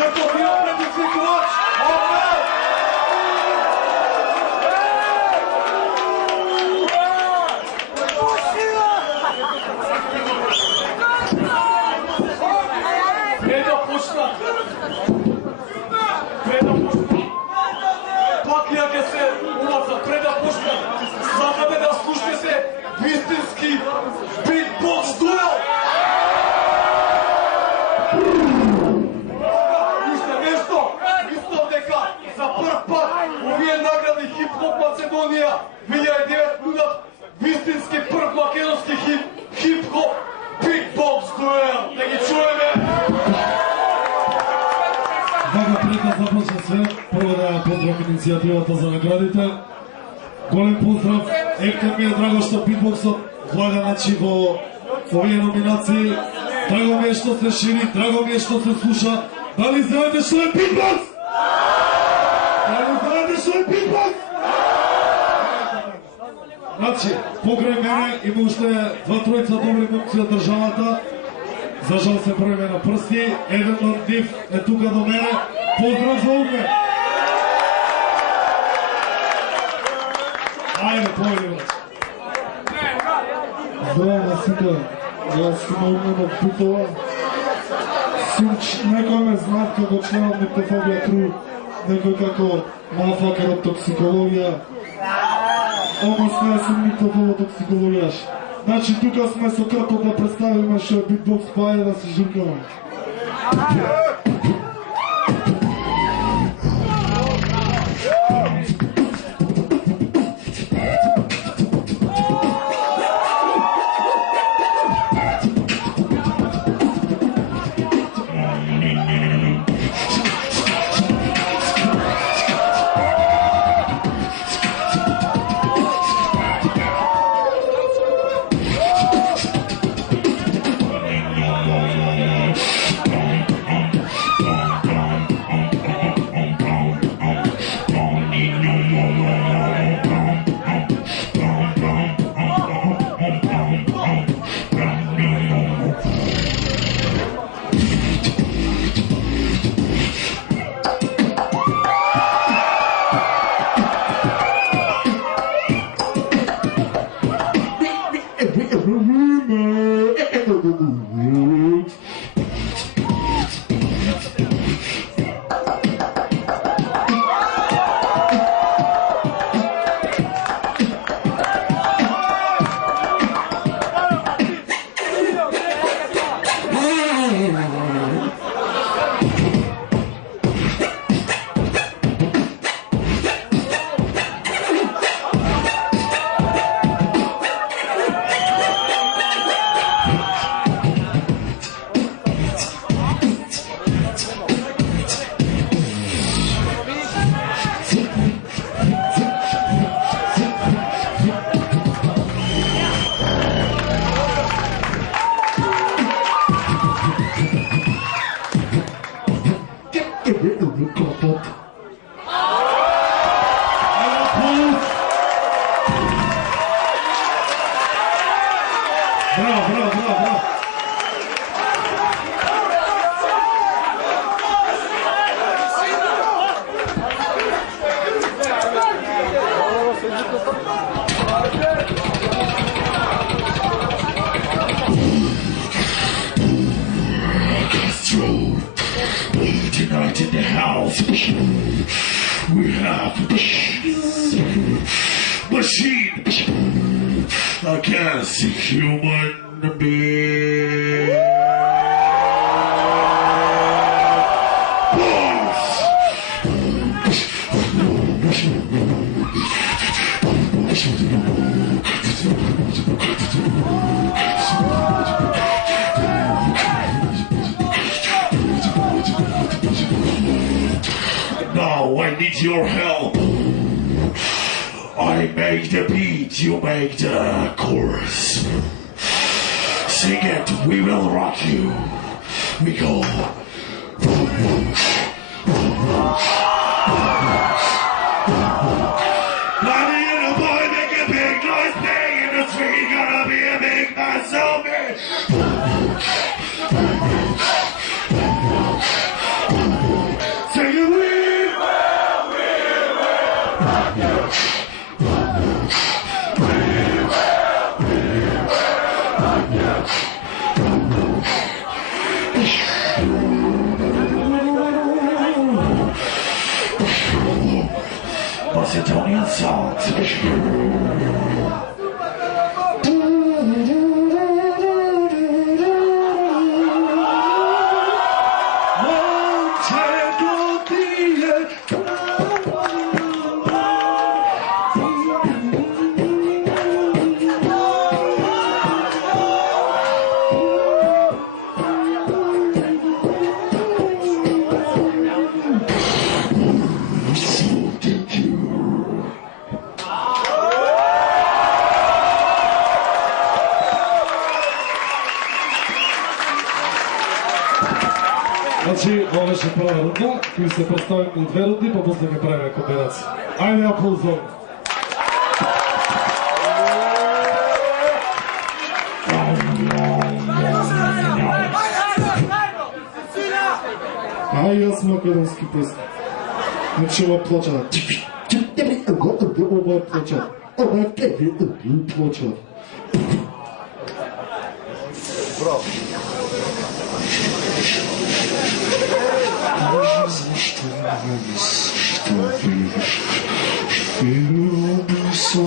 Вртовниот предизвикувач, Омел! Пред да почна, пак ја ќе се улаца, пред да почна, сакате да слушнете вистински битбокс дуел. Уште нешто, мислам дека за прв пат овие награди Хип-хоп Македонија 2009 нудат вистински прв македонски хип-хоп битбокс дуел. Да ги чуеме. Вака пред да започне све, прво да ја поздравам иницијативата за наградите. Голем поздрав, ектен ми е драго што битбоксот влага начи во овие номинации. Драго ми е што се шири, драго ми е што се слуша. Дали знаете што е битбокс? Дали знаете што е битбокс? Значи, покрај мене има уште 2-3 добри момци од државата. За жал се броиме на прсти. Еден од нив е тука до мене. Поздрав за Огне! Ајде, појде. Здраво на сите. Јас сум Огненов Битова. Некој ме знаат како член од Миктофобија Кру, некој како малфакер од токсикологија. Омос не сум миктофобо токсикологијаш. Значи, тука сме со кратко да представиме што е битбокс, па е да се журкаме. Tonight in the house, we have machine against human being. Now I need your help. I make the beat, you make the chorus. Sing it, we will rock you. We go. Bobby and a boy make a big noise, bang in the street, gonna be a big man, so big. Macedonian songs. Значи, ова беше прва рунда, кој се представим на две рунди, па после ќе правиме комбинација. Ајде, аплаузон! А јас македонски песни. Значи ова плоча. Ова плоча. Ова плоча. Браво. Что видишь, что